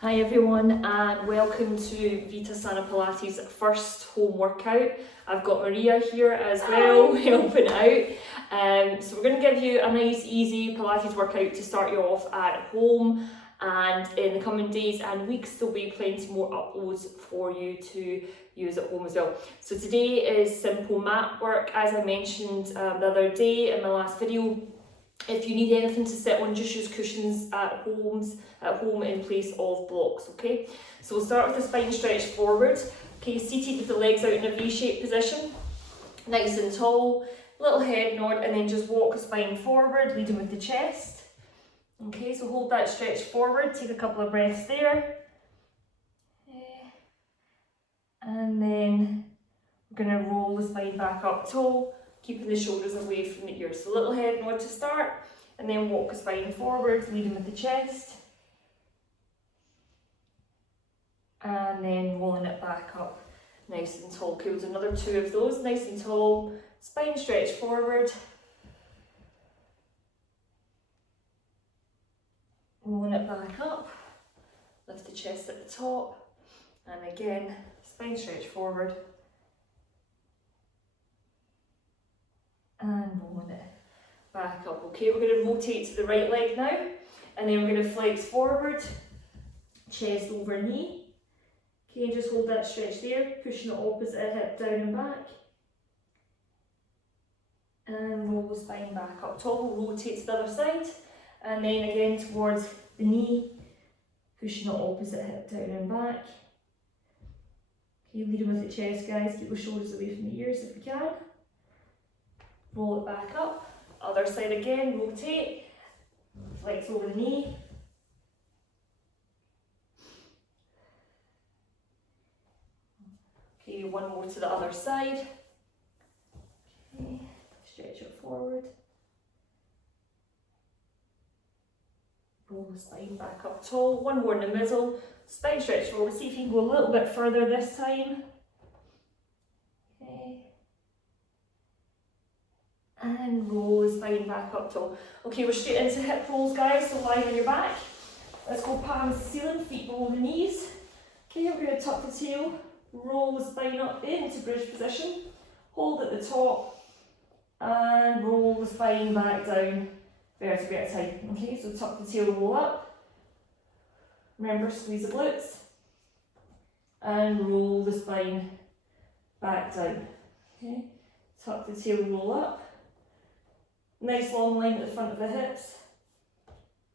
Hi everyone and welcome to Vita Sana Pilates' first home workout. I've got Maria here as well helping out. So we're going to give you a nice easy Pilates workout to start you off at home, and in the coming days and weeks there'll be plenty more uploads for you to use at home as well. So today is simple mat work. As I mentioned the other day in my last video, if you need anything to sit on, just use cushions at home in place of blocks, okay? So we'll start with the spine stretch forward. Okay, seated with the legs out in a V-shaped position, nice and tall, little head nod, and then just walk the spine forward, leading with the chest. Okay, so hold that stretch forward, take a couple of breaths there. And then we're going to roll the spine back up tall, keeping the shoulders away from the ears. So little head nod to start, and then walk the spine forward, leading with the chest. And then rolling it back up, nice and tall. Okay, we'll do another two of those, nice and tall, spine stretch forward. Rolling it back up, lift the chest at the top, and again, spine stretch forward. And rolling it back up. Okay, we're going to rotate to the right leg now, and then we're going to flex forward, chest over knee. Okay, just hold that stretch there, pushing the opposite hip down and back. And roll the spine back up tall, rotate to the other side, and then again towards the knee, pushing the opposite hip down and back. Okay, leading with the chest, guys, keep the shoulders away from the ears if we can. Roll it back up, other side again, rotate, flex over the knee. Okay, one more to the other side. Okay, stretch it forward. Roll the spine back up tall, one more in the middle, spine stretch forward, see if you can go a little bit further this time. Okay. And roll the spine back up tall. Okay, we're straight into hip rolls, guys, so lie on your back. Let's go palms to ceiling, feet below the knees. Okay, we're going to tuck the tail, roll the spine up into bridge position, hold at the top, and roll the spine back down, vertebrae at a time. Okay, so tuck the tail, roll up. Remember, squeeze the glutes, and roll the spine back down. Okay, tuck the tail, roll up. Nice long line at the front of the hips,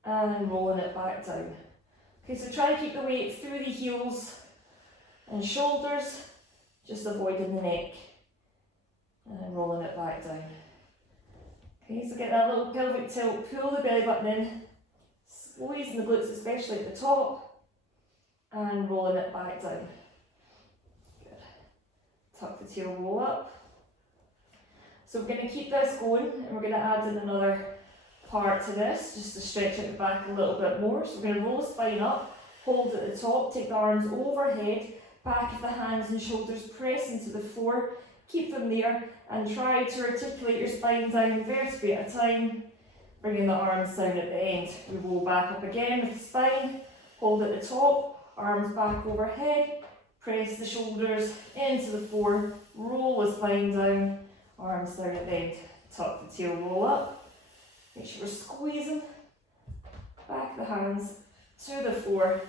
and rolling it back down. Okay, so try to keep the weight through the heels and shoulders, just avoiding the neck, and rolling it back down. Okay, so get that little pelvic tilt, pull the belly button in, squeezing the glutes especially at the top, and rolling it back down. Good. Tuck the tail, roll up. So we're going to keep this going, and we're going to add in another part to this, just to stretch it back a little bit more. So we're going to roll the spine up, hold at the top, take the arms overhead, back of the hands and shoulders press into the floor, keep them there, and try to articulate your spine down vertebrae at a time, bringing the arms down at the end. We roll back up again with the spine, hold at the top, arms back overhead, press the shoulders into the floor, roll the spine down, arms down at the end, tuck the tail, roll up, make sure we're squeezing, back of the hands to the floor,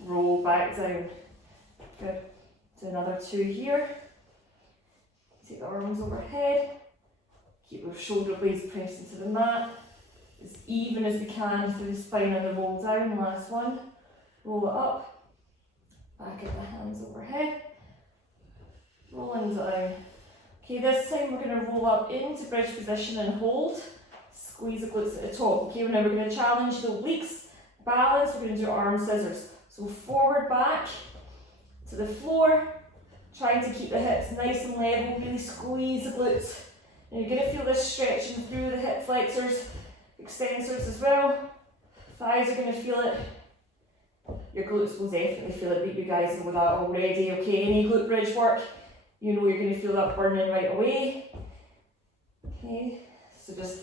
roll back down. Good. Do another two here. Take the arms overhead, keep your shoulder blades pressed into the mat, as even as we can through the spine and the roll down. Last one, roll it up, back of the hands overhead, rolling down. Okay, this time we're going to roll up into bridge position and hold. Squeeze the glutes at the top. Okay, now we're going to challenge the obliques. Balance, we're going to do arm scissors. So forward, back to the floor. Trying to keep the hips nice and level, really squeeze the glutes. And you're going to feel this stretching through the hip flexors, extensors as well. Thighs are going to feel it. Your glutes will definitely feel it, but you guys know that already. Okay, any glute bridge work, you know you're going to feel that burning right away. Okay, so just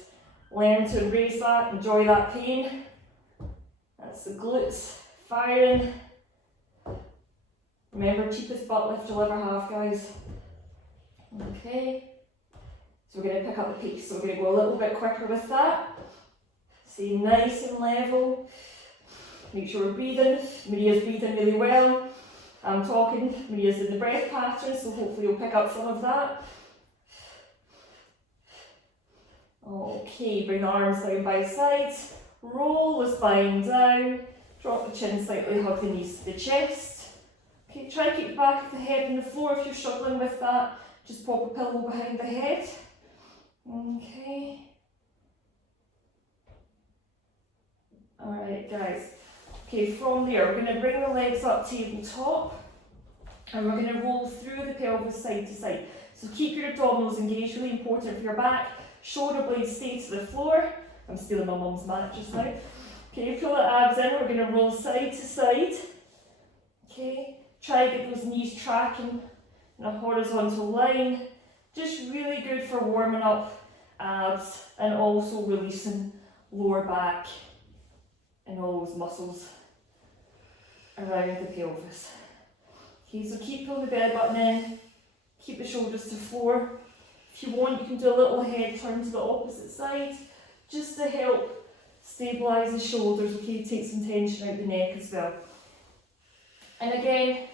learn to embrace that, enjoy that pain. That's the glutes firing Remember, cheapest butt lift you'll ever have, guys. Okay. So we're going to pick up the pace. So we're going to go a little bit quicker with that. Stay nice and level. Make sure we're breathing. Maria's breathing really well. I'm talking. Maria's in the breath pattern, so hopefully you'll pick up some of that. Okay, bring the arms down by sides. Roll the spine down. Drop the chin slightly, hug the knees to the chest. Okay, try to keep the back of the head on the floor if you're struggling with that. Just pop a pillow behind the head. Okay. Alright guys. Okay, from there we're going to bring the legs up tabletop and we're going to roll through the pelvis side to side. So keep your abdominals engaged, really important for your back. Shoulder blades stay to the floor. I'm stealing my mum's mat just now. Okay, pull the abs in, we're going to roll side to side. Okay, try to get those knees tracking in a horizontal line. Just really good for warming up abs and also releasing lower back and all those muscles around the pelvis. Okay, so keep pulling the belly button in, keep the shoulders to the floor. If you want, you can do a little head turn to the opposite side, just to help stabilise the shoulders, okay, take some tension out the neck as well. And again,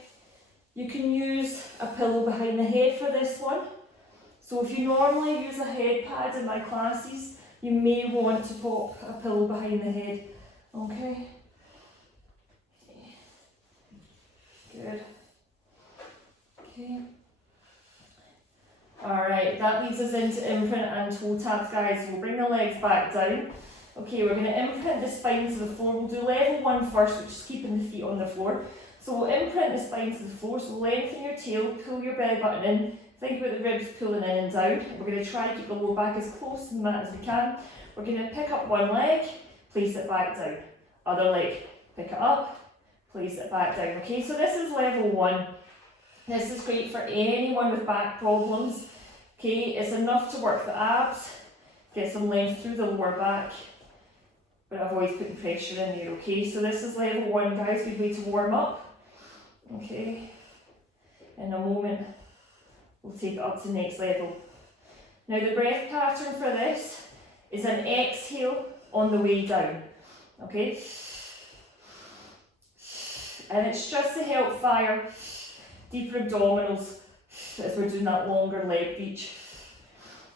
you can use a pillow behind the head for this one. So if you normally use a head pad in my classes, you may want to pop a pillow behind the head, okay? Good. Okay. Alright, that leads us into imprint and toe taps, guys. We'll bring the legs back down. Okay, we're going to imprint the spine to the floor. We'll do level 1 first, which is keeping the feet on the floor. So we'll imprint the spine to the floor. So lengthen your tail, pull your belly button in. Think about the ribs pulling in and down. We're going to try to keep the lower back as close to the mat as we can. We're going to pick up one leg, place it back down. Other leg, pick it up, place it back down. Okay, so this is level 1. This is great for anyone with back problems. Okay, it's enough to work the abs, get some length through the lower back, but avoid putting pressure in there. Okay, so this is level 1, guys. Good way to warm up. Okay, in a moment we'll take it up to the next level. Now the breath pattern for this is an exhale on the way down. Okay, and it's just to help fire deeper abdominals as we're doing that longer leg reach.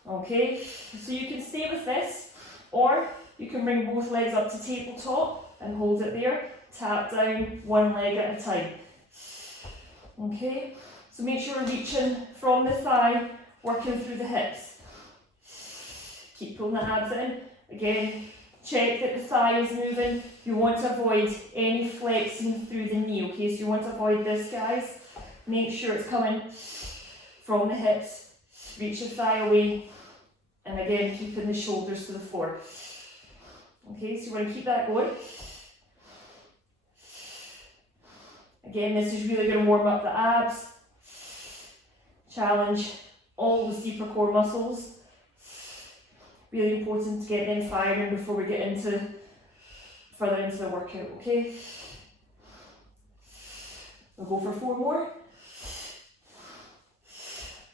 Okay, so you can stay with this, or you can bring both legs up to tabletop and hold it there. Tap down one leg at a time. Okay, so make sure we're reaching from the thigh, working through the hips. Keep pulling the abs in. Again, check that the thigh is moving. You want to avoid any flexing through the knee. Okay, so you want to avoid this, guys. Make sure it's coming from the hips. Reach the thigh away. And again, keeping the shoulders to the floor. Okay, so you want to keep that going. Again, this is really going to warm up the abs. Challenge all those deeper core muscles. Really important to get them firing before we get further into the workout, okay? We'll go for 4 more.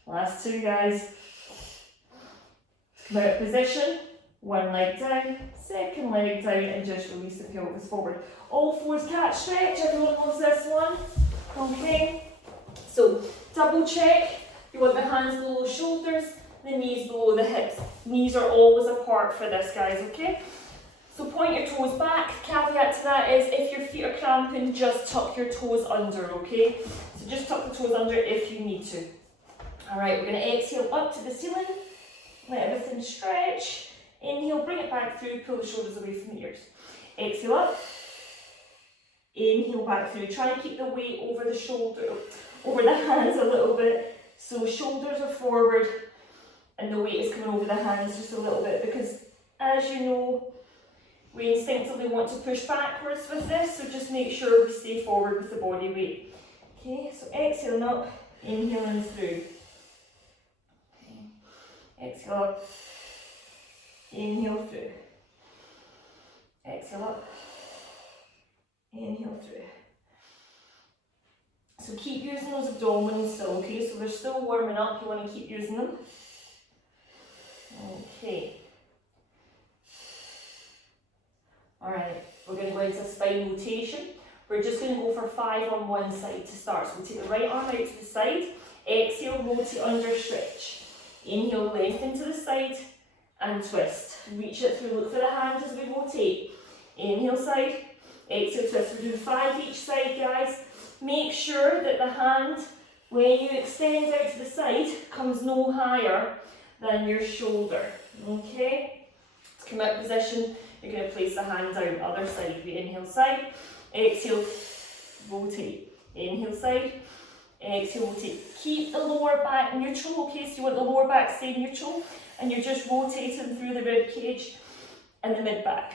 Last 2, guys. Come out of position, one leg down, second leg down, and just release the pelvis forward. All 4s catch stretch, everyone loves this one. Okay, so double check. You want the hands below the shoulders, the knees below the hips. Knees are always apart for this, guys, okay? So point your toes back. Caveat to that is if your feet are cramping, just tuck your toes under, okay? So just tuck the toes under if you need to. Alright, we're going to exhale up to the ceiling. Let everything stretch. Inhale, bring it back through, pull the shoulders away from the ears. Exhale up. Inhale back through. Try and keep the weight over the shoulder, over the hands a little bit. So shoulders are forward and the weight is coming over the hands just a little bit, because as you know, we instinctively want to push backwards with this, so just make sure we stay forward with the body weight. Okay, so exhaling up, inhaling through. Exhale up, inhale through. Exhale up, inhale through. So keep using those abdominals still, okay? So they're still warming up, you want to keep using them. Okay. Alright, we're going to go into spine rotation. We're just going to go for 5 on one side to start. So we'll take the right arm out to the side. Exhale, rotate under, stretch. Inhale, lengthen to the side and twist. Reach it through, look for the hands as we rotate. Inhale, side. Exhale, twist. We're doing 5 each side, guys. Make sure that the hand, when you extend out to the side, comes no higher than your shoulder. Okay? To come out position, you're going to place the hand down, other side. We inhale, side. Exhale, rotate. Inhale, side. Exhale, rotate. Keep the lower back neutral, okay? So you want the lower back stay neutral, and you're just rotating through the rib cage and the mid back.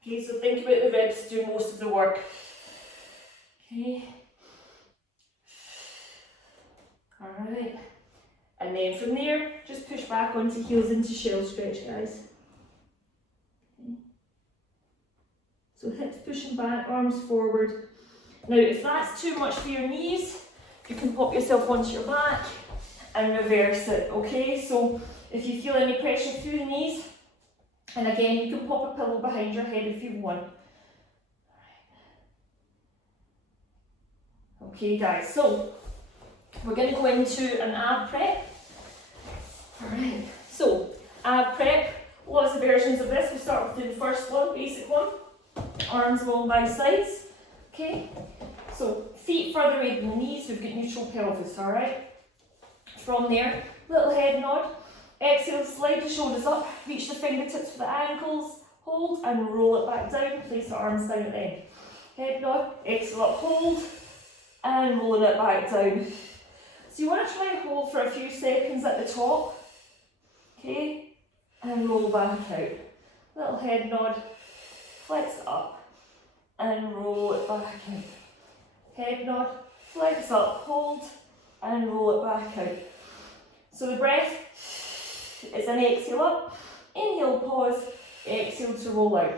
Okay, so think about the ribs doing most of the work. Okay. Alright. And then from there, just push back onto heels into shell stretch, guys. Okay. So hips pushing back, arms forward. Now, if that's too much for your knees, you can pop yourself onto your back and reverse it, okay? So if you feel any pressure through the knees, and again, you can pop a pillow behind your head if you want. Okay, guys, so we're going to go into an ab prep. Alright, so ab prep, lots of versions of this. We start with the first one, basic one. Arms along by sides. Okay, so feet further away than the knees, we've got neutral pelvis, alright? From there, little head nod. Exhale, slide the shoulders up, reach the fingertips for the ankles, hold and roll it back down, place the arms down at the end. Head nod, exhale up, hold, and rolling it back down. So you want to try and hold for a few seconds at the top, okay, and roll back out. Little head nod, flex it up, and roll it back out. Head nod, flex up, hold, and roll it back out. So the breath is an exhale up, inhale, pause, exhale to roll out.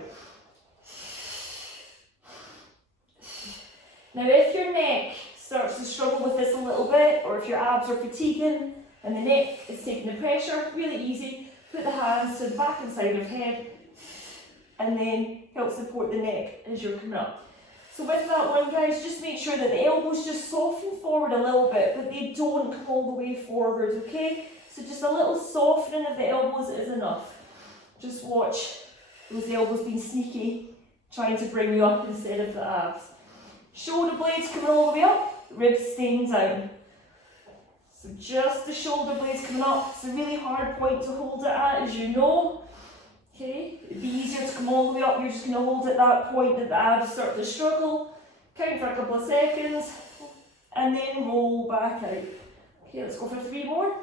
Now if your neck starts to struggle with this a little bit, or if your abs are fatiguing and the neck is taking the pressure, really easy, put the hands to the back and side of head, and then help support the neck as you're coming up. So with that one, guys, just make sure that the elbows just soften forward a little bit, but they don't come all the way forward, okay? So just a little softening of the elbows is enough. Just watch those elbows being sneaky, trying to bring you up instead of the abs. Shoulder blades coming all the way up, ribs staying down. So just the shoulder blades coming up. It's a really hard point to hold it at, as you know. Okay, it'd be easier to come all the way up. You're just going to hold at that point that the abs start to struggle. Count for a couple of seconds, and then roll back out. Okay, let's go for 3 more.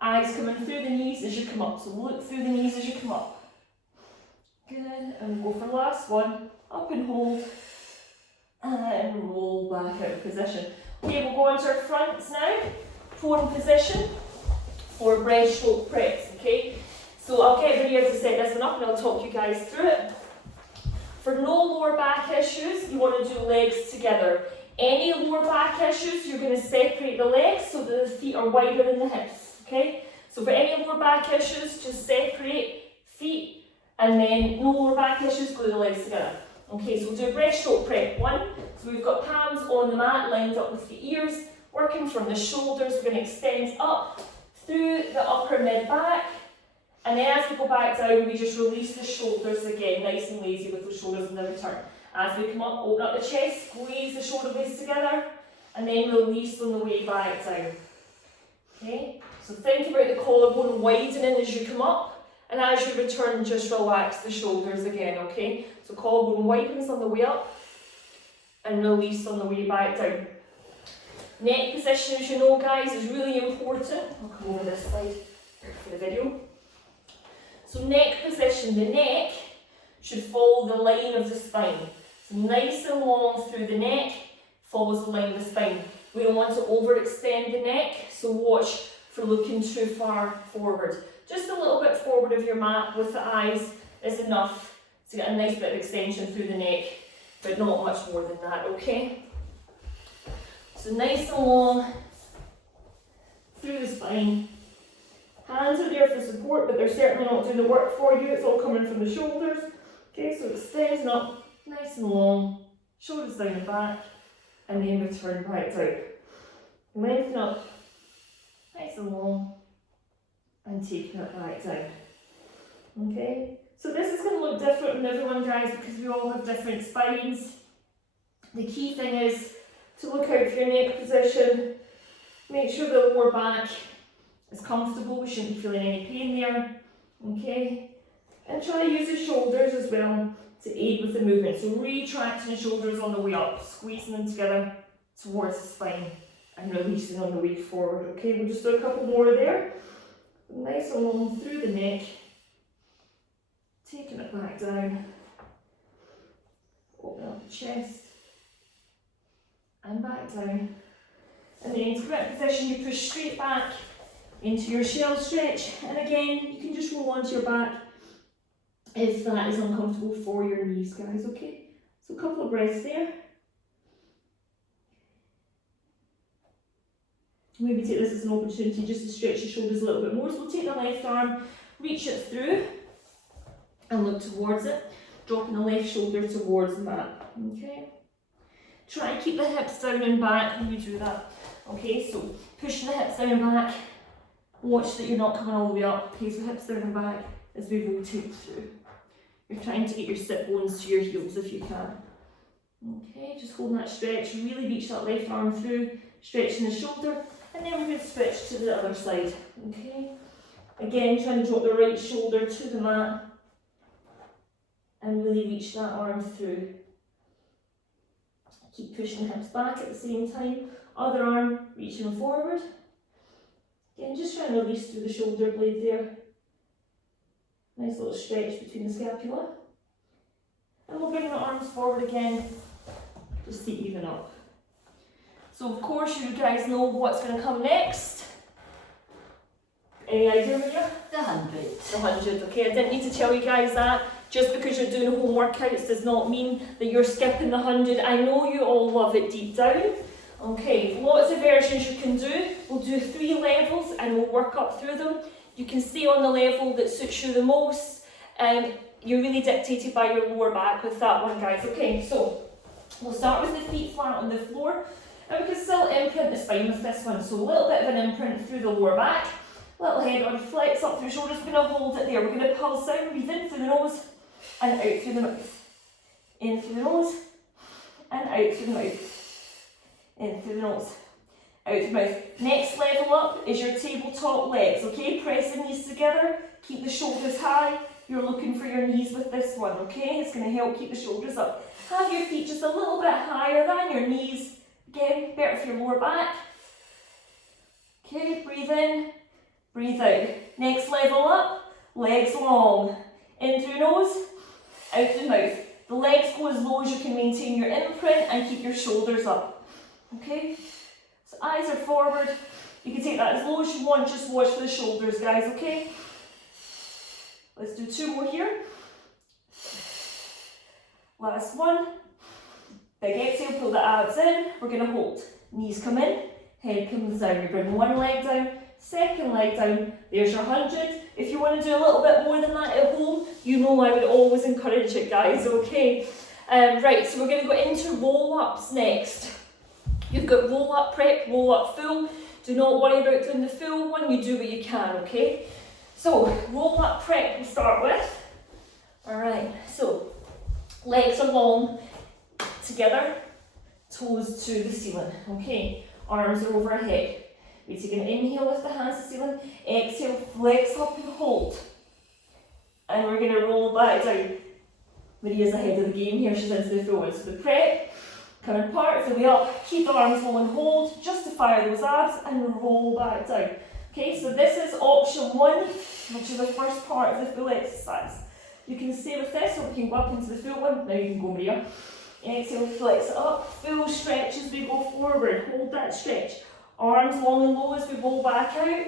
Eyes coming through the knees as you come up. So look through the knees as you come up. Good, and we'll go for last one. Up and hold, and roll back out of position. Okay, we'll go on to our fronts now. Prone position for breaststroke preps, okay? So I'll get ready to set this one up and I'll talk you guys through it. For no lower back issues, you want to do legs together. Any lower back issues, you're going to separate the legs so that the feet are wider than the hips, okay? So for any lower back issues, just separate feet, and then no lower back issues, glue the legs together. Okay, so we'll do a breaststroke prep 1. So we've got palms on the mat, lined up with the ears, working from the shoulders. We're going to extend up through the upper mid-back, and then as we go back down, we just release the shoulders again, nice and lazy with the shoulders in the return. As we come up, open up the chest, squeeze the shoulder blades together, and then release on the way back down. Okay, so think about the collarbone widening as you come up, and as you return, just relax the shoulders again, okay? So collarbone widens on the way up, and release on the way back down. Neck position, as you know, guys, is really important. I'll come over this slide for the video. So neck position, the neck should follow the line of the spine. So nice and long through the neck, follows the line of the spine. We don't want to overextend the neck, so watch for looking too far forward. Just a little bit forward of your mat with the eyes is enough to get a nice bit of extension through the neck. but not much more than that, okay? So nice and long through the spine. Hands are there for support, but they're certainly not doing the work for you. It's all coming from the shoulders. Okay, so extending up, nice and long, shoulders down and back, and then return back down. Lengthen up, nice and long, and taking it back down. Okay, so this is going to look different in everyone, guys, because we all have different spines. The key thing is to look out for your neck position. Make sure the lower back is comfortable. We shouldn't be feeling any pain there. Okay, and try to use the shoulders as well to aid with the movement. So retracting the shoulders on the way up, squeezing them together towards the spine and releasing on the way forward. Okay, we'll just do a couple more there. Nice and long through the neck. Taking it back down. Open up the chest. And back down. And then into grip position, you push straight back into your shell stretch. And again, you can just roll onto your back if that is uncomfortable for your knees, guys, okay? So a couple of breaths there. Maybe take this as an opportunity just to stretch your shoulders a little bit more. So we'll take the left arm, reach it through, and look towards it, dropping the left shoulder towards the mat, okay? Try and keep the hips down and back when you do that, okay? So pushing the hips down and back, watch that you're not coming all the way up, okay? So hips down and back as we rotate through. You're trying to get your sit bones to your heels if you can. Okay, just holding that stretch, really reach that left arm through, stretching the shoulder, and then we're going to switch to the other side, okay? Again, trying to drop the right shoulder to the mat and really reach that arm through. Keep pushing the hips back at the same time. Other arm reaching forward. Again, just trying to release through the shoulder blade there. Nice little stretch between the scapula. And we'll bring the arms forward again, just to even up. So of course you guys know what's going to come next. Any idea, Maria? The 100. The 100, okay, I didn't need to tell you guys that. Just because you're doing home workouts does not mean that you're skipping the 100. I know you all love it deep down. Okay, lots of versions you can do. We'll do 3 levels and we'll work up through them. You can stay on the level that suits you the most. You're really dictated by your lower back with that one, guys. Okay, so we'll start with the feet flat on the floor. And we can still imprint the spine with this one. So a little bit of an imprint through the lower back. Little head on, flex up through shoulders. We're going to hold it there. We're going to pulse out, breathe in through the nose and out through the mouth. In through the nose and out through the mouth. In through the nose, out through the mouth. Next level up is your tabletop legs, okay? Press the knees together, keep the shoulders high. You're looking for your knees with this one, okay? It's going to help keep the shoulders up. Have your feet just a little bit higher than your knees. Again, better for your lower back. Okay, breathe in, breathe out. Next level up, legs long. In through nose, out through mouth. The legs go as low as you can maintain your imprint and keep your shoulders up. Okay? So eyes are forward. You can take that as low as you want, just watch for the shoulders, guys, okay? Let's do 2 more here. Last one. Big exhale, pull the abs in. We're going to hold. Knees come in, head comes down. You bring one leg down, second leg down. There's your 100. If you want to do a little bit more than that at home, you know I would always encourage it, guys, okay? Right, so we're going to go into roll-ups next. You've got roll-up prep, roll-up full. Do not worry about doing the full one. You do what you can, okay? So, roll-up prep we'll start with. Alright, so legs are long together, toes to the ceiling, okay? Arms are overhead. We take an inhale, lift the hands to the ceiling. Exhale, flex up and hold. And we're going to roll back down. Maria's ahead of the game here, she's into the full one. So the prep, coming part of the way up, keep the arms low and hold, just to fire those abs, and roll back down. Okay, so this is option 1, which is the first part of the full exercise. You can stay with this, or we can go up into the full one. Now you can go, Maria. Exhale, flex it up, full stretch as we go forward. Hold that stretch. Arms long and low as we roll back out.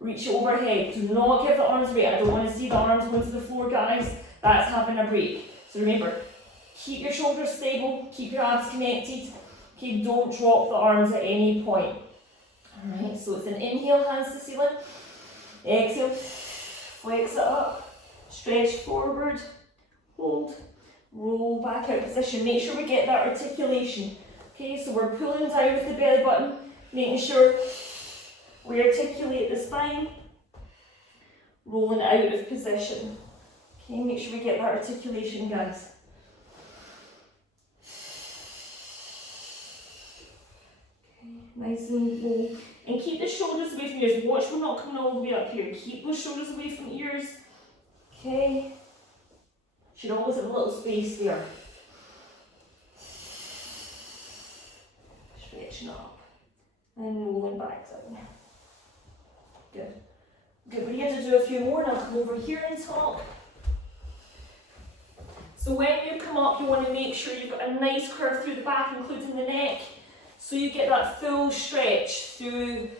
Reach overhead. Do not give the arms a break. I don't want to see the arms going to the floor, guys. That's having a break. So remember, Keep your shoulders stable, keep your abs connected. Okay, don't drop the arms at any point. Alright, so it's an inhale, hands to ceiling. Exhale, flex it up, stretch forward, hold, roll back out position. Make sure we get that articulation. Okay, so we're pulling down with the belly button, making sure we articulate the spine, rolling out of position. Okay, make sure we get that articulation, guys. Okay, nice and low. And keep the shoulders away from ears. Watch we're not coming all the way up here. Keep those shoulders away from ears. Okay. Should always have a little space there. Stretching up. And rolling back down. Good. Good, we're going to do a few more and I'll come over here and talk. So when you come up, you want to make sure you've got a nice curve through the back, including the neck. So you get that full stretch through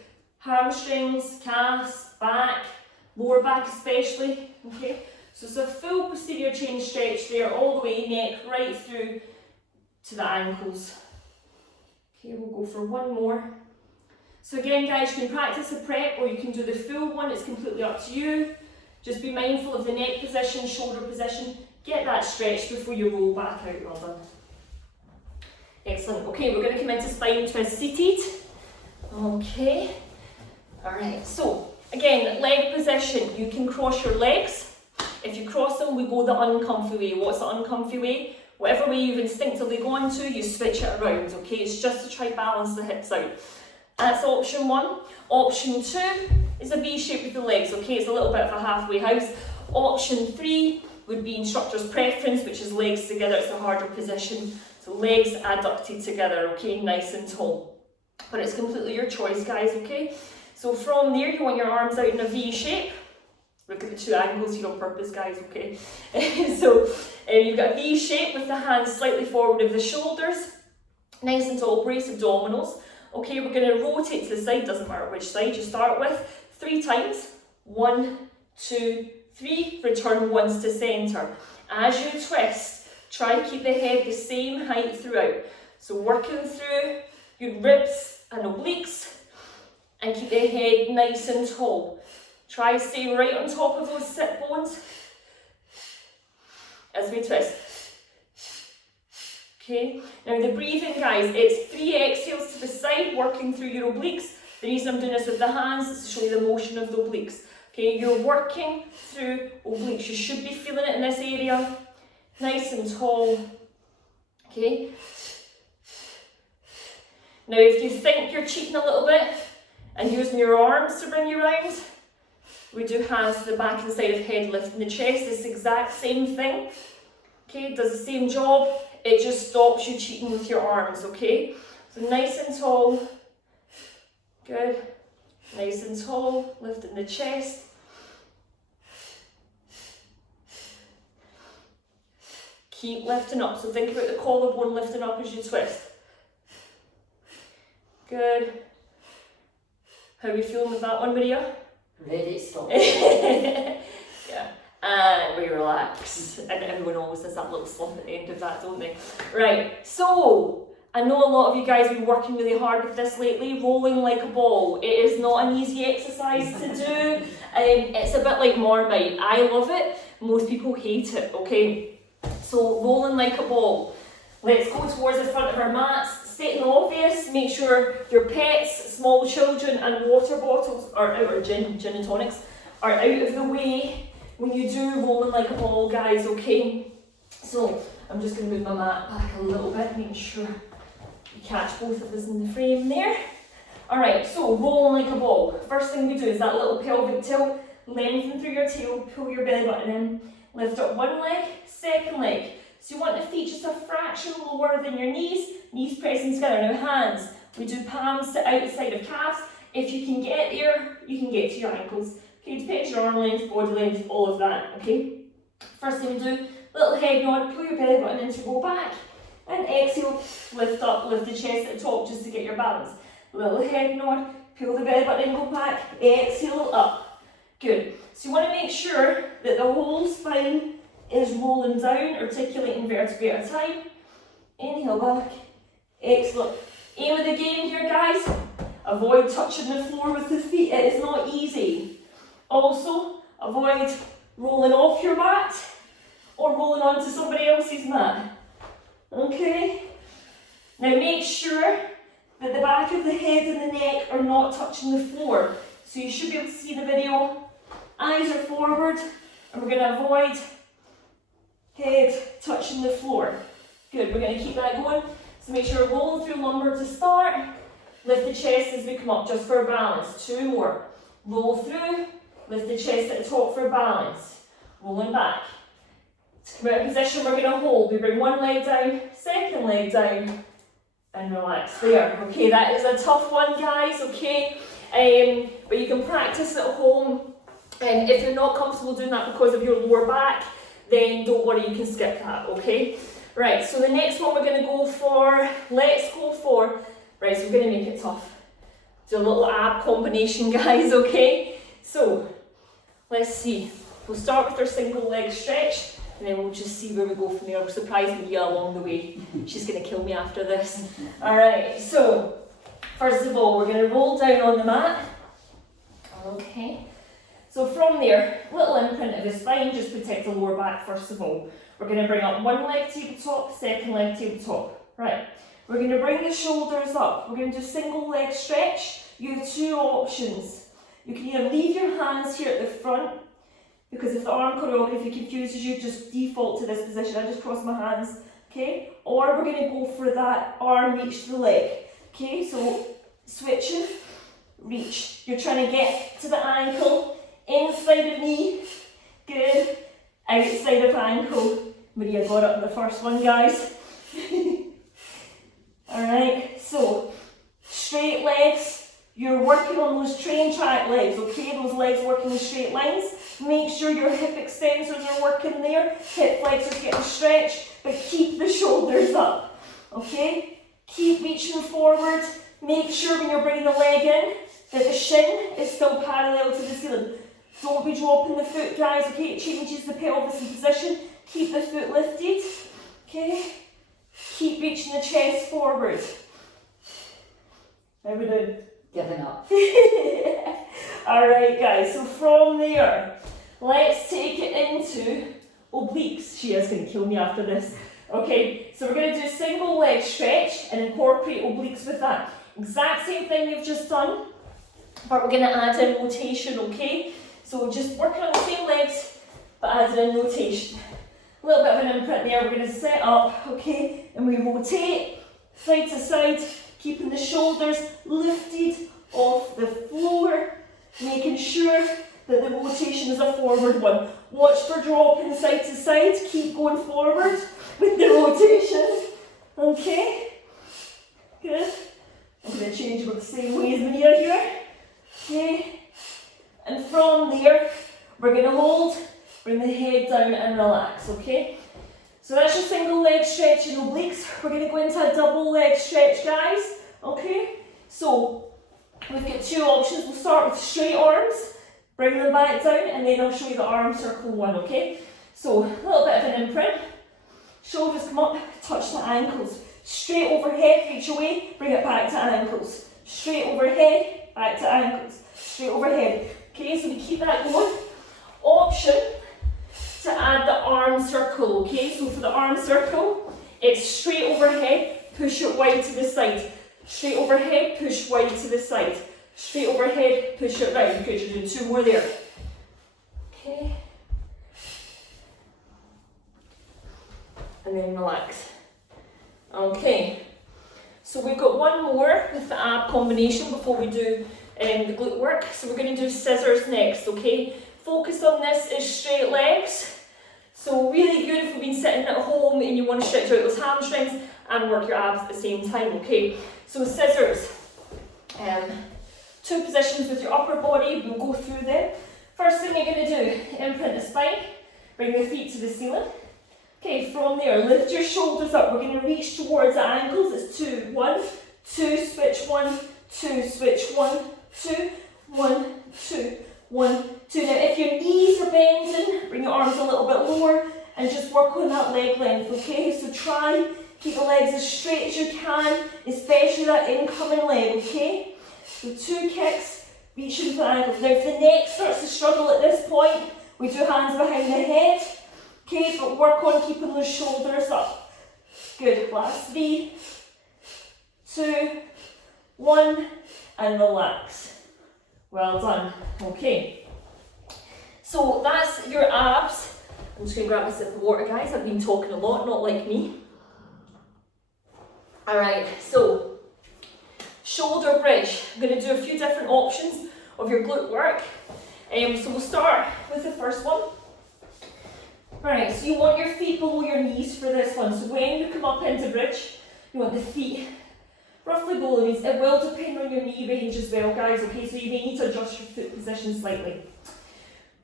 hamstrings, calves, back, lower back especially, okay? So it's a full posterior chain stretch there, all the way, neck right through to the ankles. Okay, we'll go for one more. So again, guys, you can practice a prep or you can do the full one, it's completely up to you. Just be mindful of the neck position, shoulder position, get that stretch before you roll back out, well done. Excellent. Okay, we're going to come into spine twist seated. Okay. Alright, so again, leg position. You can cross your legs. If you cross them, we go the uncomfy way. What's the uncomfy way? Whatever way you've instinctively gone to, you switch it around. Okay, it's just to try balance the hips out. That's option one. Option two is a V shape with the legs. Okay, it's a little bit of a halfway house. Option three would be instructor's preference, which is legs together. It's a harder position. So legs adducted together, okay, nice and tall. But it's completely your choice, guys, okay? So from there, you want your arms out in a V shape. Look at the two angles here on purpose, guys, okay? So you've got a V shape with the hands slightly forward of the shoulders. Nice and tall, brace abdominals. Okay, we're going to rotate to the side, doesn't matter which side you start with. 3 times. 1, 2, 3. Return once to centre. As you twist, try to keep the head the same height throughout. So working through your ribs and obliques and keep the head nice and tall. Try to stay right on top of those sit bones as we twist. Okay, now the breathing, guys, it's 3 exhales to the side, working through your obliques. The reason I'm doing this with the hands is to show you the motion of the obliques. Okay, you're working through obliques. You should be feeling it in this area. Nice and tall. Okay. Now if you think you're cheating a little bit and using your arms to bring you round, we do hands to the back and side of head, lifting the chest. It's the exact same thing. Okay, it does the same job. It just stops you cheating with your arms, okay? So nice and tall. Good. Nice and tall, lifting the chest. Keep lifting up. So think about the collarbone lifting up as you twist. Good. How are you feeling with that one, Maria? Ready to stop. Yeah. And we relax. And everyone always has that little slump at the end of that, don't they? Right. So, I know a lot of you guys have been working really hard with this lately, rolling like a ball. It is not an easy exercise to do. It's a bit like Marmite. I love it. Most people hate it, okay? So rolling like a ball. Let's go towards the front of our mats. Stating the obvious, make sure your pets, small children and water bottles are out, or gin and tonics, are out of the way when you do rolling like a ball, guys, okay? So I'm just going to move my mat back a little bit, making sure you catch both of us in the frame there. Alright, so rolling like a ball. First thing we do is that little pelvic tilt, lengthen through your tail, pull your belly button in, lift up one leg, second leg. So you want the feet just a fraction lower than your knees pressing together. Now hands, we do palms to outside of calves. If you can get there, you can get to your ankles. Okay, depends your arm length, body length, all of that, okay? First thing we do, little head nod, pull your belly button in to go back. And exhale, lift up, lift the chest at the top just to get your balance. Little head nod, pull the belly button in, go back, exhale, up. Good. So you want to make sure that the whole spine is rolling down, articulating vertebrae at a time. Inhale back. Excellent. Aim of the game here, guys. Avoid touching the floor with the feet. It is not easy. Also, avoid rolling off your mat or rolling onto somebody else's mat. Okay? Now make sure that the back of the head and the neck are not touching the floor. So you should be able to see the video. Eyes are forward, and we're going to avoid head touching the floor. Good, we're going to keep that going. So make sure rolling through lumbar to start. Lift the chest as we come up, just for balance. 2 more. Roll through, lift the chest at the top for balance. Rolling back. To come out of position, we're going to hold. We bring one leg down, second leg down, and relax there. Okay, that is a tough one, guys, okay? But you can practice at home. And if you're not comfortable doing that because of your lower back, then don't worry, you can skip that, okay? Right, so the next one we're going to go for, right, so we're going to make it tough. Do a little ab combination, guys, okay? So, let's see. We'll start with our single leg stretch, and then we'll just see where we go from there. We'll surprise Maria along the way. She's going to kill me after this. Alright, so, first of all, we're going to roll down on the mat. Okay. So from there, little imprint of the spine, just protect the lower back first of all. We're going to bring up one leg tabletop, second leg tabletop. Right, we're going to bring the shoulders up. We're going to do single leg stretch. You have 2 options. You can either leave your hands here at the front, because if the arm choreography confuses you, just default to this position. I just cross my hands, okay? Or we're going to go for that arm reach to the leg. Okay, so switching, reach. You're trying to get to the ankle. Inside of knee, good, outside of ankle. Maria got up in the first one, guys. Alright, so straight legs, you're working on those train track legs, okay? Those legs working in straight lines. Make sure your hip extensors are working there, hip flexors getting stretched, but keep the shoulders up, okay? Keep reaching forward. Make sure when you're bringing the leg in that the shin is still parallel to the ceiling. Don't be dropping the foot, guys, okay? It changes the pelvis in position. Keep the foot lifted, okay? Keep reaching the chest forward. How we doing? Giving up. Alright, guys, so from there, let's take it into obliques. She is going to kill me after this. Okay, so we're going to do single leg stretch and incorporate obliques with that. Exact same thing we've just done, but we're going to add in rotation, okay? So just working on the same legs, but adding in rotation. A little bit of an imprint there. We're going to set up, okay, and we rotate side to side, keeping the shoulders lifted off the floor, making sure that the rotation is a forward one. Watch for dropping side to side. Keep going forward with the rotation. Okay, good. I'm going to change with the same way as Maria here. Okay. And from there, we're going to hold, bring the head down and relax, okay? So that's your single leg stretch in obliques. We're going to go into a double leg stretch, guys, okay? So we've got 2 options. We'll start with straight arms, bring them back down, and then I'll show you the arm circle one, okay? So a little bit of an imprint. Shoulders come up, touch the ankles. Straight overhead, reach away, bring it back to ankles. Straight overhead, back to ankles. Straight overhead. Okay, so we keep that going. Option to add the arm circle, okay? So for the arm circle, it's straight overhead, push it wide to the side. Straight overhead, push wide to the side. Straight overhead, push it round. Good, you're doing 2 more there. Okay. And then relax. Okay. So we've got one more with the ab combination before we do the glute work. So we're going to do scissors next, okay? Focus on this is straight legs. So really good if you've been sitting at home and you want to stretch out those hamstrings and work your abs at the same time, okay? So scissors. 2 positions with your upper body, we'll go through them. First thing you're going to do, imprint the spine, bring the feet to the ceiling. Okay, from there, lift your shoulders up. We're going to reach towards the ankles. It's 2, 1, 2, switch 1, 2, switch 1, 2, 1, 2, 1, 2. Now, if your knees are bending, bring your arms a little bit lower and just work on that leg length, okay? So try keep the legs as straight as you can, especially that incoming leg, okay? So 2 kicks, reaching for the ankles. Now if the neck starts to struggle at this point, we do hands behind the head, okay? But work on keeping those shoulders up. Good, last 3, 2, 1, and relax. Well done, okay. So that's your abs. I'm just going to grab a sip of water, guys. I've been talking a lot, not like me. Alright, so shoulder bridge. I'm going to do a few different options of your glute work. So we'll start with the first one. Alright, so you want your feet below your knees for this one. So when you come up into bridge, you want the feet roughly below the knees. It will depend on your knee range as well, guys, okay? So you may need to adjust your foot position slightly.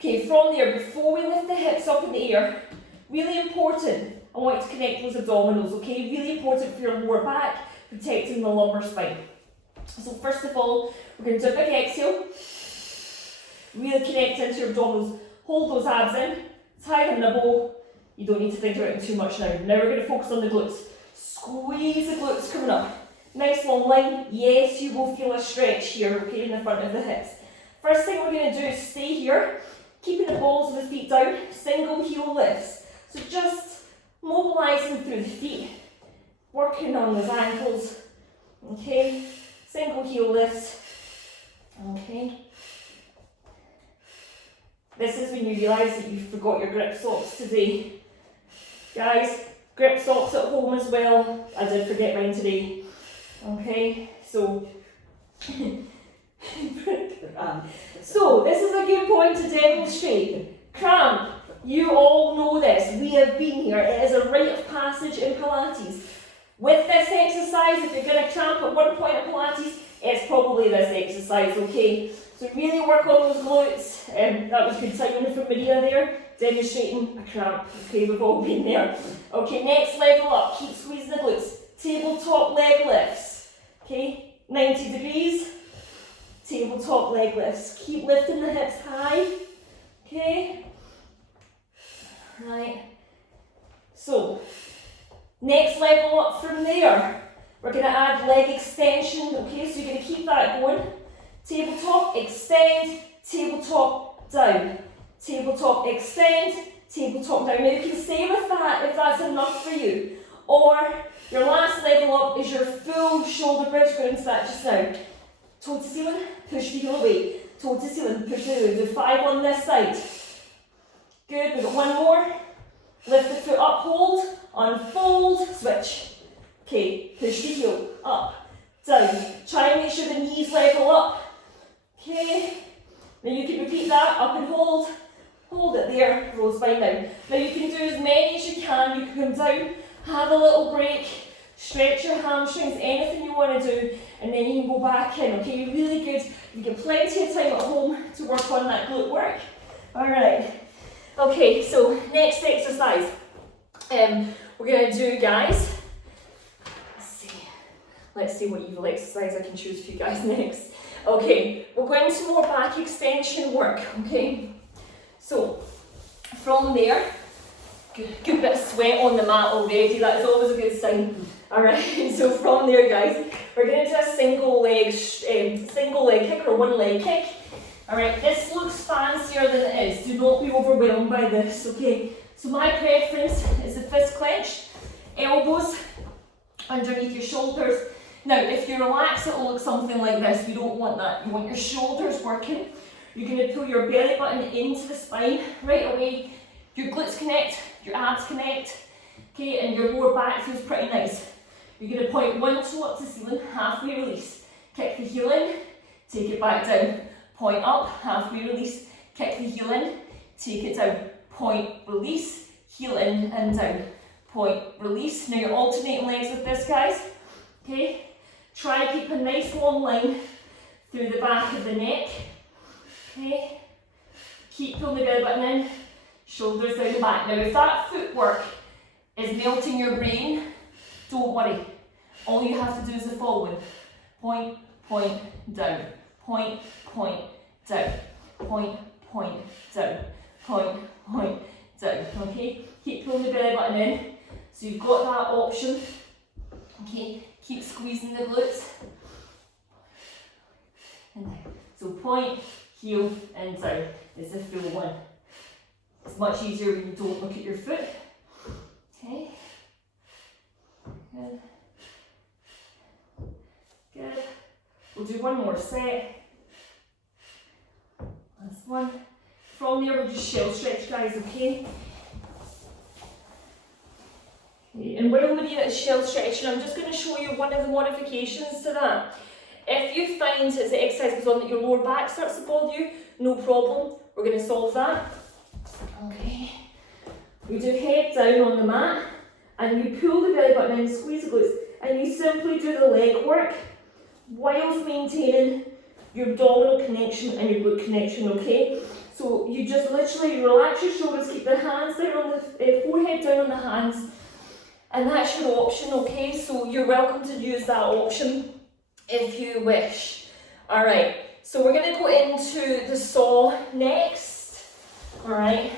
Okay, from there, before we lift the hips up in the air, really important, I want you to connect those abdominals, okay? Really important for your lower back, protecting the lumbar spine. So first of all, we're going to do a big exhale. Really connect into your abdominals. Hold those abs in, tie them in a bow. You don't need to think about it too much now. Now we're going to focus on the glutes. Squeeze the glutes coming up. Nice long line. Yes, you will feel a stretch here, okay, in the front of the hips. First thing we're going to do is stay here, keeping the balls of the feet down, single heel lifts. So just mobilising through the feet, working on those ankles, okay, single heel lifts, okay. This is when you realise that you forgot your grip socks today. Guys, grip socks at home as well. I did forget mine today, okay, so so this is a good point to demonstrate. Cramp, you all know this, we have been here, it is a rite of passage in Pilates. With this exercise, if you're going to cramp at one point in Pilates, it's probably this exercise, okay? So really work on those glutes, that was good timing from Maria there, demonstrating a cramp, okay, we've all been there. Okay, next level up, keep squeezing the glutes, tabletop leg lifts, okay, 90 degrees. Tabletop leg lifts. Keep lifting the hips high. Okay? Right. So, next level up from there. We're going to add leg extension. Okay, so you're going to keep that going. Tabletop, extend, tabletop, down. Tabletop, extend, tabletop, down. Now you can stay with that if that's enough for you. Or your last level up is your full shoulder bridge. Go into that just now. Toe to ceiling, push the heel away. Toe to ceiling, push the heel away. Do 5 on this side. Good, we've got one more. Lift the foot up, hold, unfold, switch. Okay, push the heel, up, down. Try and make sure the knees level up. Okay, now you can repeat that, up and hold it there, roll spine down. Now you can do as many as you can. You can come down, have a little break, stretch your hamstrings, anything you want to do, and then you can go back in, okay? You're really good. You get plenty of time at home to work on that glute work. Alright. Okay, so next exercise. We're going to do, guys, let's see what evil exercise I can choose for you guys next. Okay, we're going to more back extension work, okay? So, from there, good bit of sweat on the mat already, that is always a good sign. Alright, so from there, guys, we're going to do a single leg kick or one leg kick. Alright, this looks fancier than it is. Do not be overwhelmed by this, okay? So my preference is the fist clench, elbows underneath your shoulders. Now, if you relax, it will look something like this. You don't want that. You want your shoulders working. You're going to pull your belly button into the spine right away. Your glutes connect, your abs connect, okay, and your lower back feels pretty nice. You're going to point one toe up to ceiling, halfway release. Kick the heel in, take it back down. Point up, halfway release. Kick the heel in, take it down. Point, release, heel in and down. Point, release. Now you're alternating legs with this, guys. Okay, try and keep a nice long line through the back of the neck. Okay, keep pulling the belly button in, shoulders down the back. Now if that footwork is melting your brain, don't worry. All you have to do is the following. Point, point, down. Point, point, down. Point, point, down. Point, point, down, okay? Keep pulling the belly button in. So you've got that option, okay? Keep squeezing the glutes. And down. So point, heel, and down is the full one. It's much easier when you don't look at your foot. Okay. Good. Good. We'll do one more set. Last one. From there, we'll just shell stretch, guys, okay? And while we're at shell stretching, I'm just going to show you one of the modifications to that. If you find as the exercise goes on that your lower back starts to bother you, no problem. We're going to solve that. Okay. We do head down on the mat, and you pull the belly button in, squeeze the glutes, and you simply do the leg work whilst maintaining your abdominal connection and your glute connection, okay? So you just literally relax your shoulders, keep the hands down on the forehead down on the hands, and that's your option, okay? So you're welcome to use that option if you wish. Alright, so we're going to go into the saw next. Alright,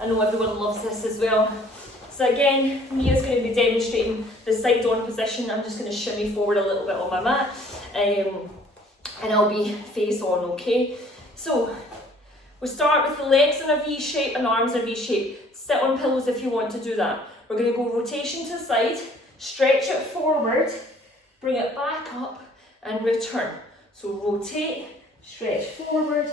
I know everyone loves this as well. So again, Mia's going to be demonstrating the side on position. I'm just going to shimmy forward a little bit on my mat, and I'll be face on, okay? So we start with the legs in a V shape and arms in a V shape. Sit on pillows if you want to do that. We're going to go rotation to the side, stretch it forward, bring it back up and return. So rotate, stretch forward,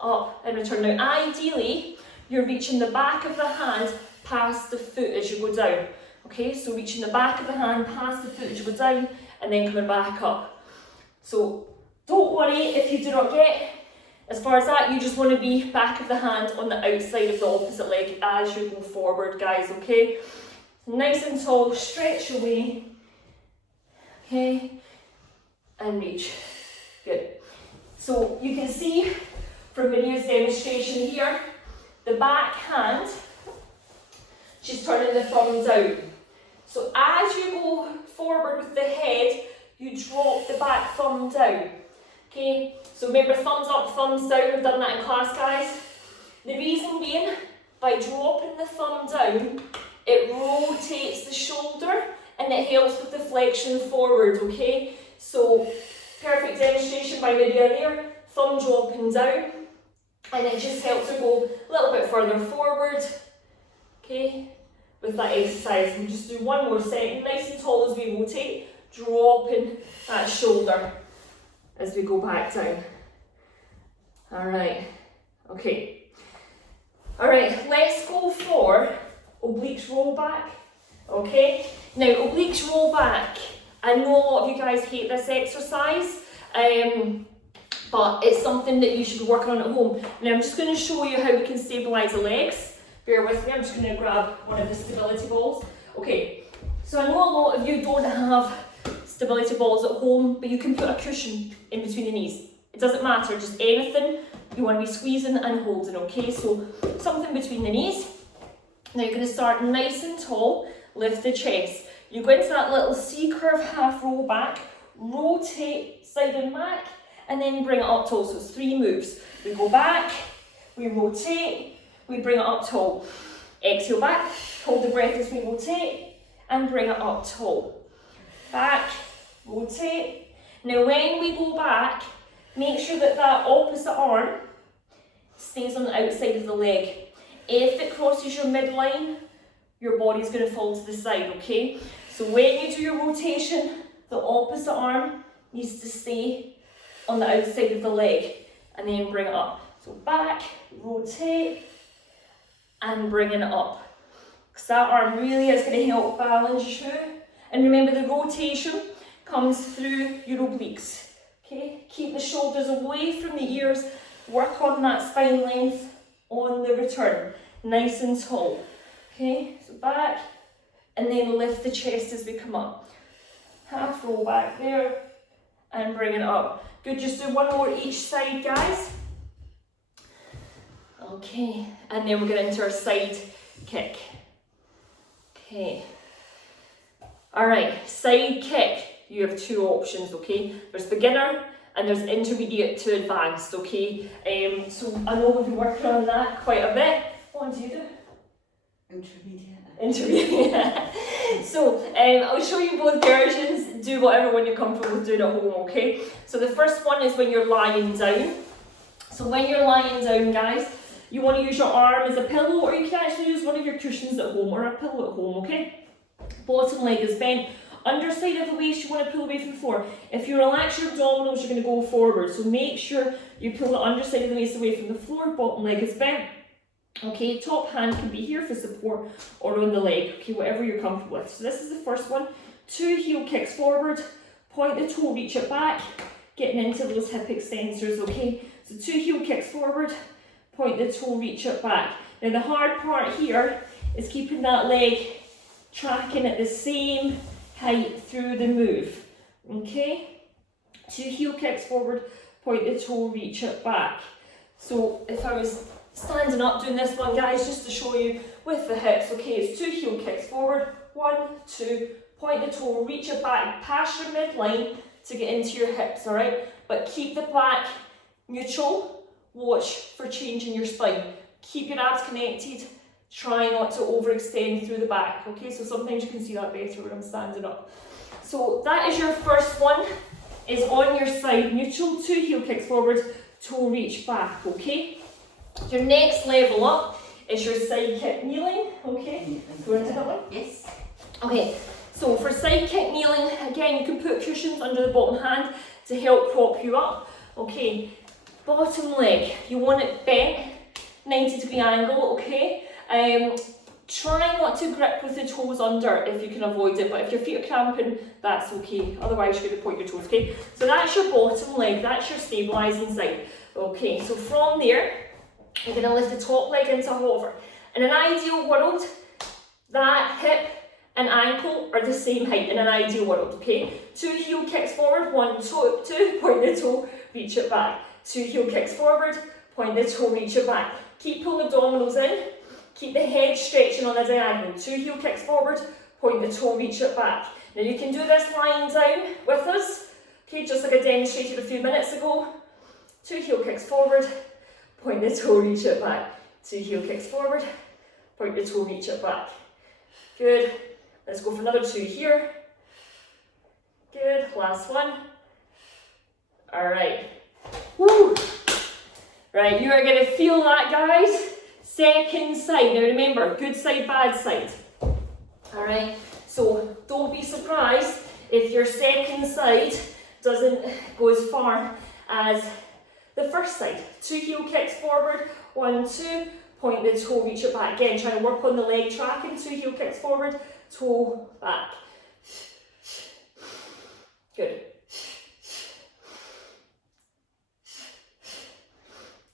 up and return. Now ideally, you're reaching the back of the hand past the foot as you go down. Okay, so reaching the back of the hand past the foot as you go down and then coming back up. So don't worry if you do not get as far as that, you just want to be back of the hand on the outside of the opposite leg as you go forward, guys, okay? Nice and tall, stretch away, okay, and reach. Good. So you can see from Maria's demonstration here, the back hand, she's turning the thumb down. So as you go forward with the head, you drop the back thumb down. Okay, so remember thumbs up, thumbs down, we've done that in class, guys. The reason being, by dropping the thumb down, it rotates the shoulder and it helps with the flexion forward, okay? So, perfect demonstration by Maria there, thumb dropping down, and it just helps her go a little bit further forward, okay, with that exercise. We'll just do one more set, nice and tall as we rotate, dropping that shoulder as we go back down. Alright, okay. Alright, let's go for obliques roll back. Okay, now obliques roll back. I know a lot of you guys hate this exercise, but it's something that you should be working on at home. Now I'm just going to show you how we can stabilise the legs. Bear with me, I'm just going to grab one of the stability balls. Okay, so I know a lot of you don't have stability balls at home, but you can put a cushion in between the knees. It doesn't matter, just anything you want to be squeezing and holding, okay? So something between the knees. Now you're going to start nice and tall, lift the chest. You go into that little C-curve half roll back, rotate side and back, and then bring it up tall. So it's 3 moves. We go back, we rotate, we bring it up tall. Exhale back, hold the breath as we rotate, and bring it up tall. Back, rotate. Now when we go back, make sure that that opposite arm stays on the outside of the leg. If it crosses your midline, your body's going to fall to the side, okay? So when you do your rotation, the opposite arm needs to stay on the outside of the leg and then bring it up. So back, rotate, and bring it up. Because that arm really is going to help balance you. And remember, the rotation comes through your obliques. Okay, keep the shoulders away from the ears, work on that spine length on the return, nice and tall. Okay, so back, and then lift the chest as we come up. Half roll back there, and bring it up. Good, just do one more each side, guys. Okay, and then we're going into our side kick. Okay. Alright, side kick. You have 2 options, okay? There's beginner and there's intermediate to advanced, okay? So I know we'll be working on that quite a bit. What do you do? Intermediate. So I'll show you both versions. Do whatever one you're comfortable with doing at home, okay? So the first one is when you're lying down. So when you're lying down, guys, you want to use your arm as a pillow, or you can actually use one of your cushions at home or a pillow at home, okay? Bottom leg is bent. Underside of the waist, you want to pull away from the floor. If you relax your abdominals, you're going to go forward. So make sure you pull the underside of the waist away from the floor. Bottom leg is bent. Okay, top hand can be here for support or on the leg. Okay, whatever you're comfortable with. So this is the first one. 2 heel kicks forward. Point the toe, reach it back. Getting into those hip extensors, okay? So 2 heel kicks forward. Point the toe, reach it back. Now the hard part here is keeping that leg tracking at the same height through the move, okay? 2 heel kicks forward, point the toe, reach it back. So if I was standing up doing this one, guys, just to show you with the hips, okay, it's 2 heel kicks forward, 1, 2, point the toe, reach it back, past your midline to get into your hips, all right? But keep the back neutral, watch for changing your spine. Keep your abs connected. Try not to overextend through the back, okay? So sometimes you can see that better when I'm standing up. So that is your first one, is on your side, neutral, 2 heel kicks forward, toe reach back, okay? Your next level up is your side kick kneeling, okay? Go into that one? Yes. Okay, so for side kick kneeling, again, you can put cushions under the bottom hand to help prop you up, okay? Bottom leg, you want it bent, 90-degree angle, okay? Try not to grip with the toes under if you can avoid it, but if your feet are cramping, that's okay. Otherwise, you're going to point your toes, okay? So that's your bottom leg, that's your stabilising side. Okay, so from there, you're going to lift the top leg into a hover. In an ideal world, that hip and ankle are the same height in an ideal world, okay? 2 heel kicks forward, 1, 2, point the toe, reach it back. 2 heel kicks forward, point the toe, reach it back. Keep pulling the abdominals in. Keep the head stretching on a diagonal. 2 heel kicks forward, point the toe, reach it back. Now you can do this lying down with us, okay, just like I demonstrated a few minutes ago. 2 heel kicks forward, point the toe, reach it back. 2 heel kicks forward, point the toe, reach it back. Good. Let's go for another 2 here. Good. Last one. All right. Woo. Right, you are going to feel that, guys. Second side. Now remember, good side, bad side. All right. So don't be surprised if your second side doesn't go as far as the first side. 2 heel kicks forward, 1, 2, point the toe, reach it back. Again, trying to work on the leg tracking. 2 heel kicks forward, toe back. Good.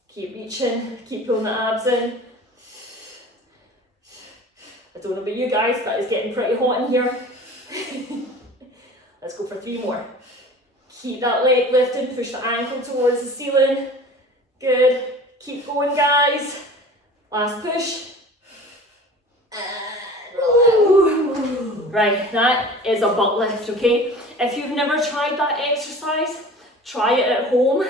Keep reaching, keep pulling the abs in. I don't know about you guys, but it's getting pretty hot in here. Let's go for 3 more. Keep that leg lifted, push the ankle towards the ceiling. Good. Keep going, guys. Last push. Right, that is a butt lift, okay? If you've never tried that exercise, try it at home.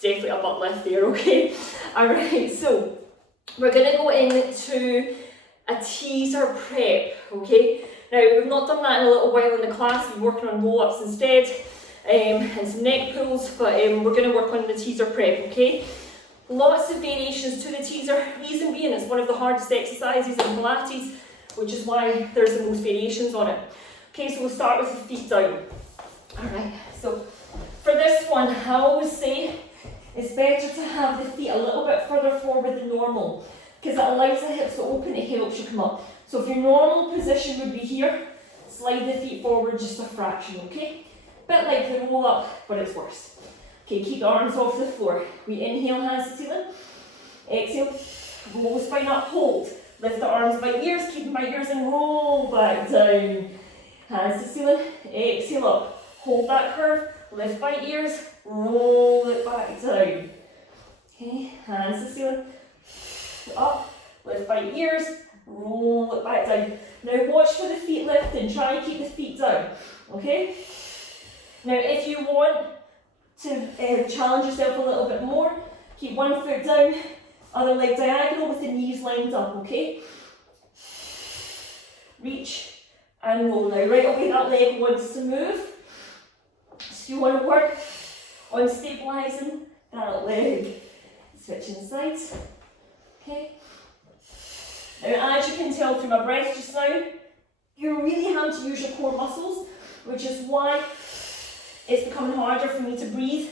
Definitely a butt lift there, okay? Alright, so we're going to go into a teaser prep, okay? Now, we've not done that in a little while in the class. We're working on roll-ups instead, and some neck pulls, but we're going to work on the teaser prep, okay? Lots of variations to the teaser, reason being it's one of the hardest exercises in Pilates, which is why there's the most variations on it. Okay, so we'll start with the feet down. Alright, so for this one, I always say it's better to have the feet a little bit further forward than normal, because it allows the hips to open, it helps you come up. So if your normal position would be here, slide the feet forward just a fraction, okay? Bit like the roll up, but it's worse. Okay, keep the arms off the floor. We inhale, hands to ceiling. Exhale, roll spine up, hold. Lift the arms by ears, keep them by ears and roll back down. Hands to ceiling, exhale up. Hold that curve, lift by ears, roll it back down. Okay, hands to ceiling, up, lift by ears, roll it back down. Now watch for the feet lifting, try and keep the feet down, okay? Now if you want to challenge yourself a little bit more, keep one foot down, Other leg diagonal with the knees lined up, okay? Reach and roll. Now right away that leg wants to move. So you want to work on stabilising that leg. Switching sides. Okay. Now as you can tell through my breath just now, you're really having to use your core muscles, which is why it's becoming harder for me to breathe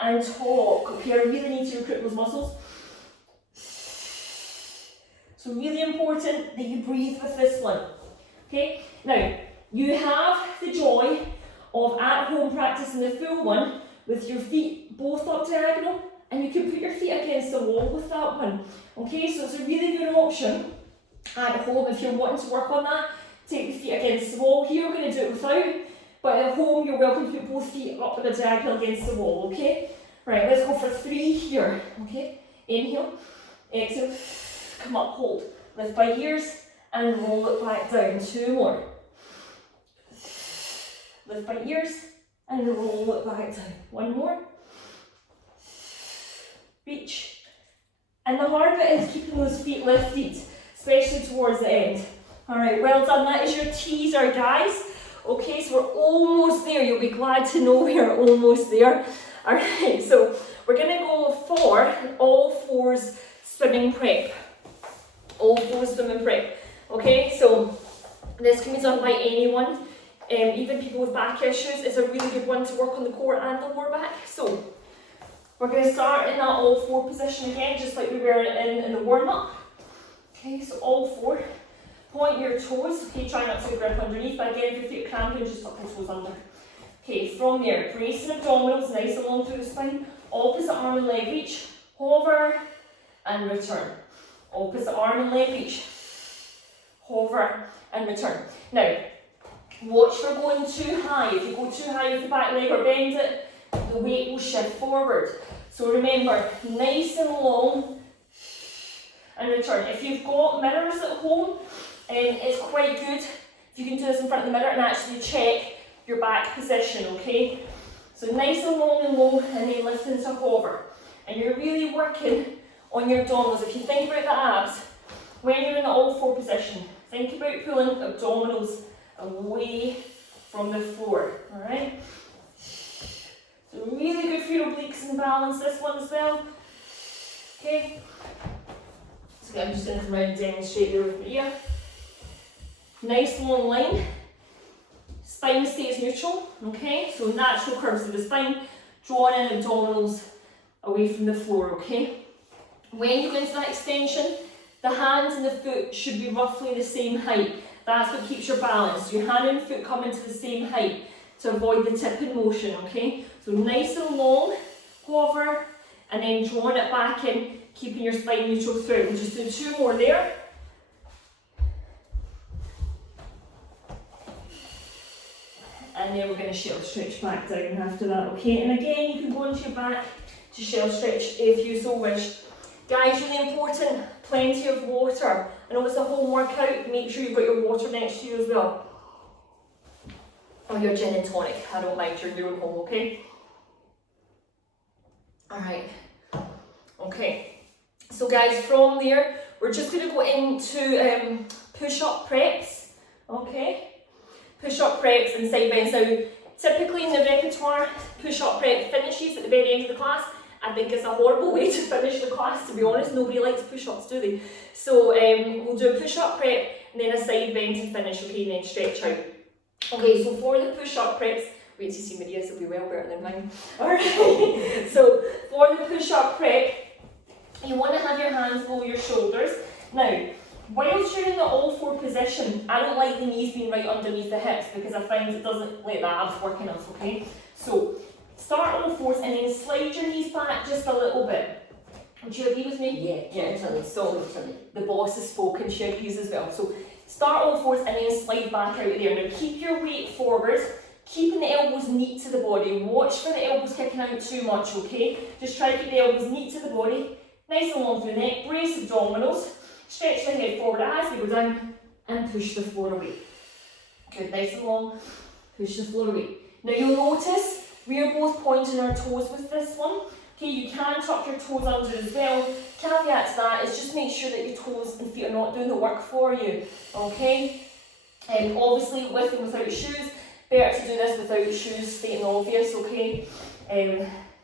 and talk. Okay, I really need to recruit those muscles. So really important that you breathe with this one. Okay, now you have the joy of at home practicing the full one with your feet both up diagonal, and you can put your feet against the wall with that one. Okay, so it's a really good option at home if you're wanting to work on that. Take the feet against the wall. Here we're going to do it without, but at home you're welcome to put both feet up in a diagonal against the wall. Okay, right, let's go for 3 here. Okay, inhale, exhale, come up, hold, lift by ears and roll it back down. 2 more. Lift by ears and roll it back down. 1 more. Reach. And the hard bit is keeping those feet lifted, especially towards the end. Alright, well done. That is your teaser, guys. Okay, so we're almost there. You'll be glad to know we're almost there. Alright, so we're going to go for all fours swimming prep. All fours swimming prep. Okay, so this can be done by anyone. Even people with back issues. It's a really good one to work on the core and the lower back. So we're going to start in that all four position again, just like we were in the warm-up. Okay, so all four. Point your toes. Okay, try not to grip underneath, but again, if your feet are cramping, just tuck your toes under. Okay, from there, bracing abdominals, nice and long through the spine. Opposite arm and leg reach. Hover and return. Opposite arm and leg reach. Hover and return. Now, watch for going too high. If you go too high with the back leg or bend it, the weight will shift forward. So remember, nice and long and return. If you've got mirrors at home, it's quite good if you can do this in front of the mirror and actually check your back position, okay? So nice and long and low, and then lift into hover. And you're really working on your abdominals. If you think about the abs, when you're in the all four position, think about pulling abdominals away from the floor, alright? So really good for your obliques and balance, this one as well. Okay? So I'm just going to come around and demonstrate there with my ear. Nice long line. Spine stays neutral, okay? So natural curves of the spine, drawing in abdominals away from the floor, okay? When you go into that extension, the hand and the foot should be roughly the same height. That's what keeps your balance. Your hand and foot come into the same height to avoid the tipping motion, okay? So nice and long, hover, and then drawing it back in, keeping your spine neutral throughout. We'll just do 2 more there. And then we're going to shell stretch back down after that, okay? And again, you can go into your back to shell stretch if you so wish. Guys, really important, plenty of water. I know it's a home workout, make sure you've got your water next to you as well. Or your gin and tonic, I don't mind, you're in your own home, okay? Alright, okay. So guys, from there, we're just going to go into push-up preps, okay? Push-up preps and side bends. Now, typically in the repertoire, push-up prep finishes at the very end of the class. I think it's a horrible way to finish the class, to be honest. Nobody likes push-ups, do they? So we'll do a push-up prep and then a side bend to finish, okay, and then stretch out. Okay, so for the push-up preps, wait to see Maria's, will be well better than mine. Alright, so for the push-up prep, you want to have your hands below your shoulders. Now, whilst you're in the all four position, I don't like the knees being right underneath the hips because I find it doesn't let the abs work enough, okay? So, start all fours and then slide your knees back just a little bit. Would you agree with me? Yeah, totally. So, the boss has spoken, she agrees as well. So, start all fours and then slide back out of there. Now, keep your weight forward, keeping the elbows neat to the body. Watch for the elbows kicking out too much, okay? Just try to keep the elbows neat to the body. Nice and long through the neck, brace abdominals. Stretch the head forward as we go down and push the floor away. Good, nice and long, push the floor away. Now you'll notice we are both pointing our toes with this one. Okay, you can tuck your toes under as well. Caveat to that is just make sure that your toes and feet are not doing the work for you, okay? Obviously, with and without shoes, better to do this without shoes, stating the obvious, okay?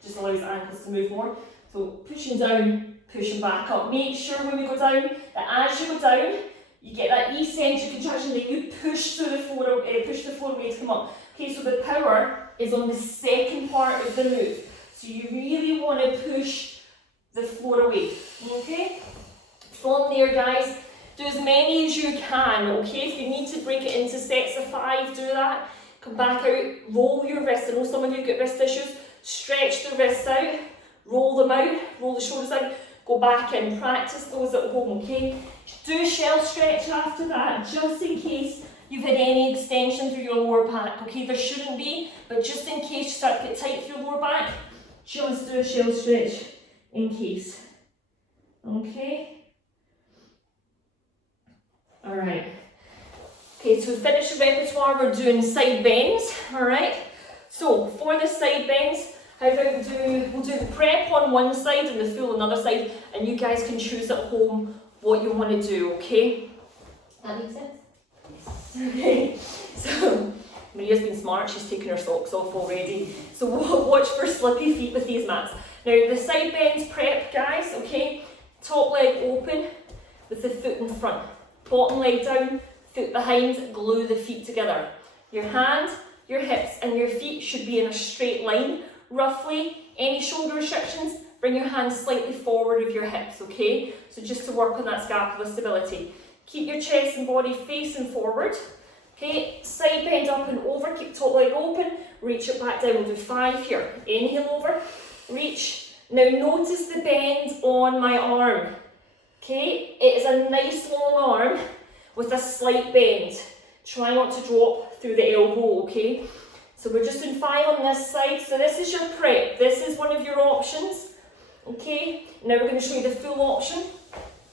Just allows the ankles to move more. So pushing down, pushing back up. Make sure when we go down, that as you go down, you get that eccentric contraction, that you push through the floor, push the floor away to come up. Okay, so the power is on the second part of the move. So you really want to push the floor away, okay? From there, guys, do as many as you can, okay? If you need to break it into sets of 5, do that. Come back out, roll your wrists. I know some of you get wrist issues. Stretch the wrists out, roll them out, roll the shoulders out, go back in. Practice those at home, okay? Do a shell stretch after that, just in case you've had any extension through your lower back, okay? There shouldn't be, but just in case you start to get tight through your lower back, just do a shell stretch in case, okay? All right. Okay, so to finish the repertoire, we're doing side bends, all right? So for the side bends, how about we'll do the prep on one side and the full on the other side, and you guys can choose at home what you want to do, okay? That makes sense? Yes. Okay, so Maria's been smart, she's taken her socks off already. So watch for slippy feet with these mats. Now the side bends prep, guys, okay? Top leg open with the foot in front. Bottom leg down, foot behind, glue the feet together. Your hand, your hips and your feet should be in a straight line, roughly. Any shoulder restrictions, bring your hands slightly forward of your hips, okay? So just to work on that scapular stability. Keep your chest and body facing forward. Okay, side bend up and over, keep top leg open, reach it back down. We'll do 5 here. Inhale over, reach. Now notice the bend on my arm. Okay, it is a nice long arm with a slight bend. Try not to drop through the elbow, okay? So we're just doing 5 on this side. So this is your prep. This is one of your options, okay? Now we're going to show you the full option.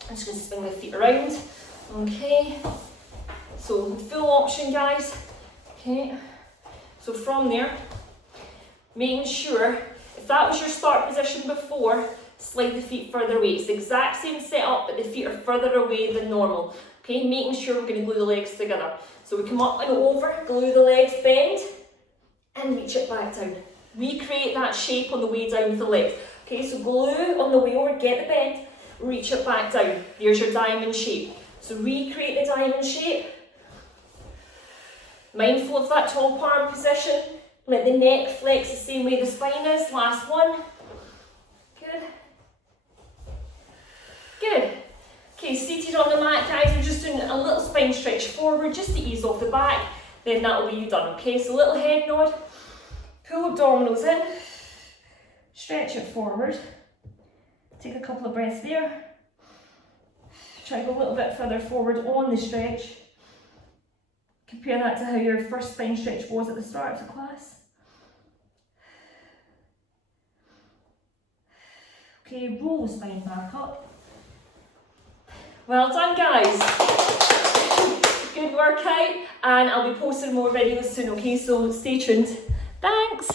I'm just going to swing the feet around, okay? So the full option, guys, okay? So from there, making sure, if that was your start position before, slide the feet further away. It's the exact same setup, but the feet are further away than normal. Okay, making sure we're going to glue the legs together. So we come up and over, glue the legs, bend, and reach it back down. Recreate that shape on the way down with the legs. Okay, so glue on the way over, get the bend, reach it back down. Here's your diamond shape. So recreate the diamond shape. Mindful of that top arm position. Let the neck flex the same way the spine is. Last one. Good. Good. Okay, seated on the mat, guys, we're just doing a little spine stretch forward just to ease off the back. Then that'll be you done, okay? So little head nod. Pull abdominals in. Stretch it forward. Take a couple of breaths there. Try to go a little bit further forward on the stretch. Compare that to how your first spine stretch was at the start of the class. Okay, roll the spine back up. Well done, guys. Good workout, and I'll be posting more videos soon, okay? So stay tuned. Thanks.